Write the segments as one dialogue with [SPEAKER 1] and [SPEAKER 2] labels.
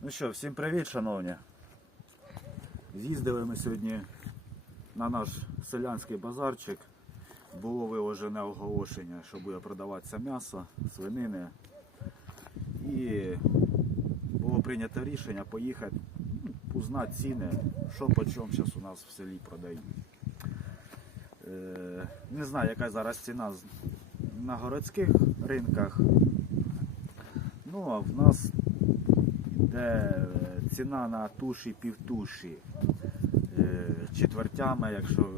[SPEAKER 1] Ну що, всім привіт, шановні. З'їздили ми сьогодні на наш селянський базарчик. Було виложене оголошення, що буде продаватися м'ясо, свинини. І було прийнято рішення поїхати ну, узнати ціни, що по чому зараз у нас в селі продають. Е, не знаю, яка зараз ціна на городських ринках. Ну, а в нас йде е, ціна на туші півтуші е, четвертями, якщо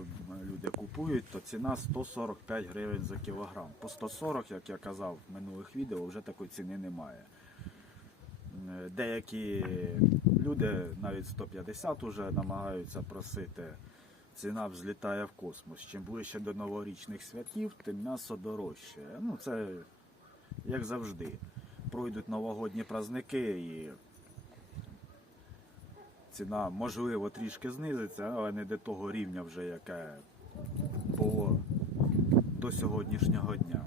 [SPEAKER 1] люди купують, то ціна 145 гривень за кілограм. По 140, як я казав в минулих відео, вже такої ціни немає. Е, Деякі люди навіть 150 вже намагаються просити. Ціна взлітає в космос. Чим ближче до новорічних святів, тим м'ясо дорожче. Ну, це як завжди. Пройдуть новогодні праздники і ціна можливо трішки знизиться, але не до того рівня вже, яке було до сьогоднішнього дня.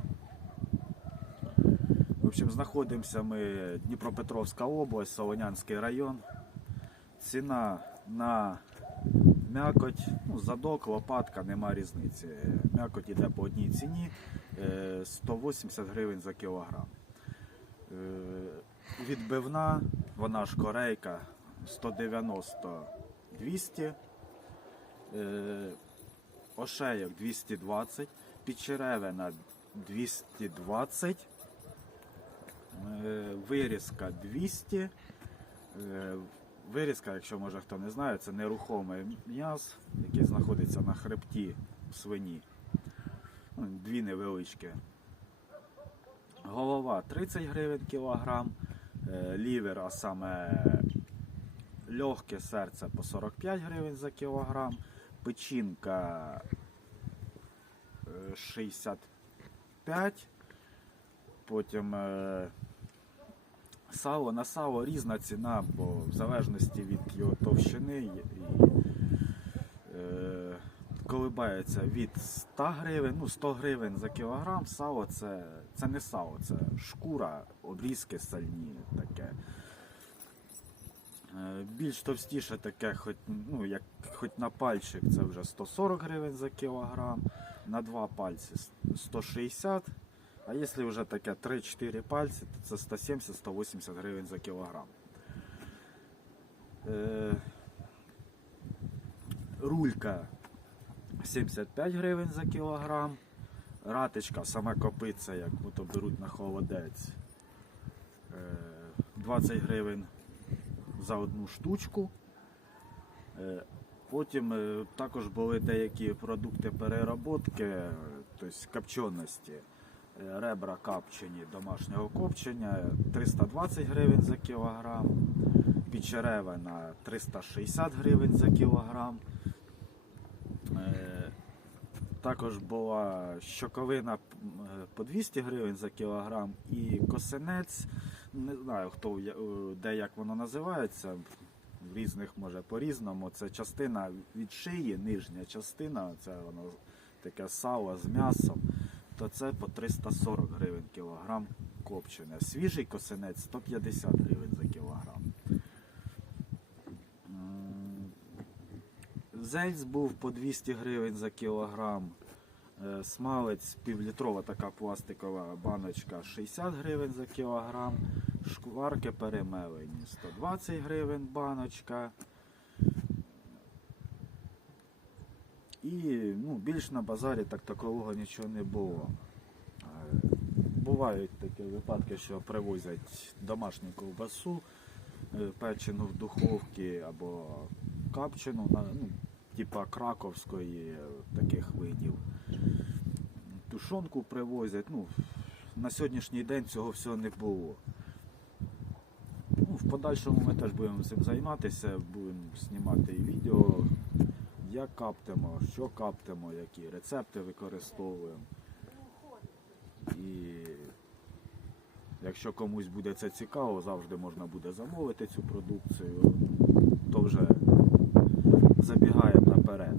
[SPEAKER 1] В общем, знаходимося ми Дніпропетровська область, Солонянський район. Ціна на м'якоть, ну, задок, лопатка, нема різниці. М'якоть іде по одній ціні е, 180 гривень за кілограм. Е, Відбивна, вона ж корейка 190 200. Е, Ошейок 220, підчеревина 220, е, вирізка 200. Е, Вирізка, якщо може хто не знає, це нерухомий м'яз, який знаходиться на хребті свині. Ну, Дві невеличкі. Голова 30 гривень кілограм, е, лівер, а саме легке серце по 45 гривень за кілограм, печінка е, 65, потім е, сало. На сало різна ціна, бо в залежності від його товщини і, е, колибається від 100 гривень, ну 100 гривень за кілограм. Сало це, це не сало, це шкура, обрізки сальні таке. Е, Більш товстіше таке, хоч, ну, як, хоч на пальчик, це вже 140 гривень за кілограм, на два пальці 160 а якщо вже таке 3-4 пальці, то це 170-180 гривень за кілограм. Е, рулька 75 гривень за кілограм. Ратичка, саме копиця, як ото беруть на холодець. Е, 20 гривень за одну штучку. Е, Потім е, також були деякі продукти переработки, е, тобто копченості. Е, Ребра капчені домашнього копчення 320 гривень за кілограм, підчеревина 360 гривень за кілограм. Також була щоковина е, по 200 гривень за кілограм і косинець. Не знаю, хто де як воно називається. В різних може по-різному. Це частина від шиї, нижня частина, це воно таке сало з м'ясом, то це по 340 гривень кілограм копчене. Свіжий косинець 150 гривень за кілограм. Зельц був по 200 гривень за кілограм. Е, Смалець півлітрова така пластикова баночка 60 гривень за кілограм. Шкварки перемелені 120 гривень баночка. І ну, більш на базарі так такового нічого не було. Е, Бувають такі випадки, що привозять домашню ковбасу, е, печену в духовці або капчену, ну, типа краковської е, таких видів. Тушонку привозять. Ну, на сьогоднішній день цього всього не було. Ну, в подальшому ми теж будемо цим займатися, будемо знімати і відео, як каптимо, що каптимо, які рецепти використовуємо. І якщо комусь буде це цікаво, завжди можна буде замовити цю продукцію, то вже забігаємо наперед.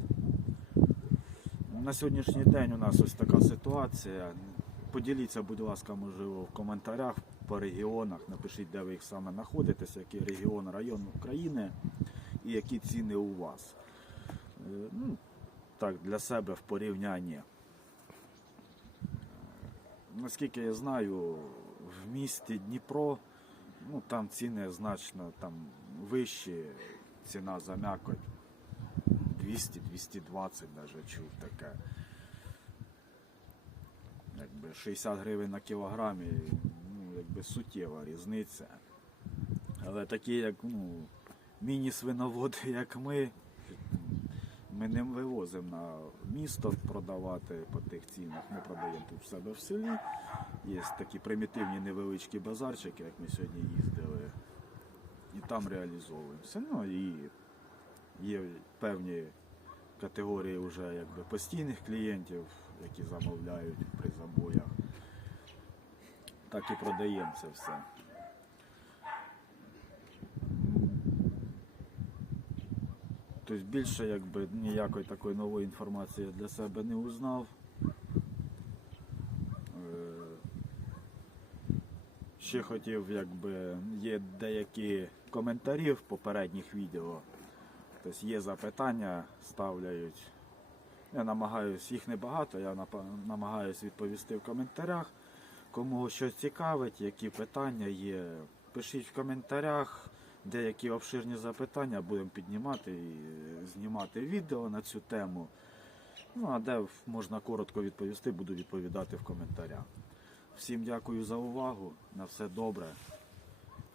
[SPEAKER 1] На сьогоднішній день у нас ось така ситуація. Поділіться, будь ласка, можливо, в коментарях по регіонах. Напишіть, де ви їх саме знаходитесь, який регіон, район України і які ціни у вас. Е, Ну, так, для себе в порівнянні. Е, Наскільки я знаю, в місті Дніпро ну, там ціни значно там вищі, ціна за м'якоть 200-220 навіть чув таке. Якби 60 гривень на кілограмі, ну, якби суттєва різниця. Але такі, як ну, міні-свиноводи, як ми, ми не вивозимо на місто продавати по тих цінах. Ми продаємо тут в себе в селі. Є такі примітивні невеличкі базарчики, як ми сьогодні їздили. І там реалізовуємося. Ну і є певні категорії вже якби постійних клієнтів, які замовляють при забоях. Так і продаємо це все. Тобто більше якби ніякої такої нової інформації я для себе не узнав. Е, Ще хотів, якби є деякі коментарі в попередніх відео. Тобто є запитання, ставляють. Я намагаюсь, їх небагато, я намагаюсь відповісти в коментарях. Кому щось цікавить, які питання є, пишіть в коментарях. Деякі обширні запитання будемо піднімати і знімати відео на цю тему. Ну, а де можна коротко відповісти, буду відповідати в коментарях. Всім дякую за увагу. На все добре.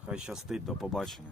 [SPEAKER 1] Хай щастить, до побачення.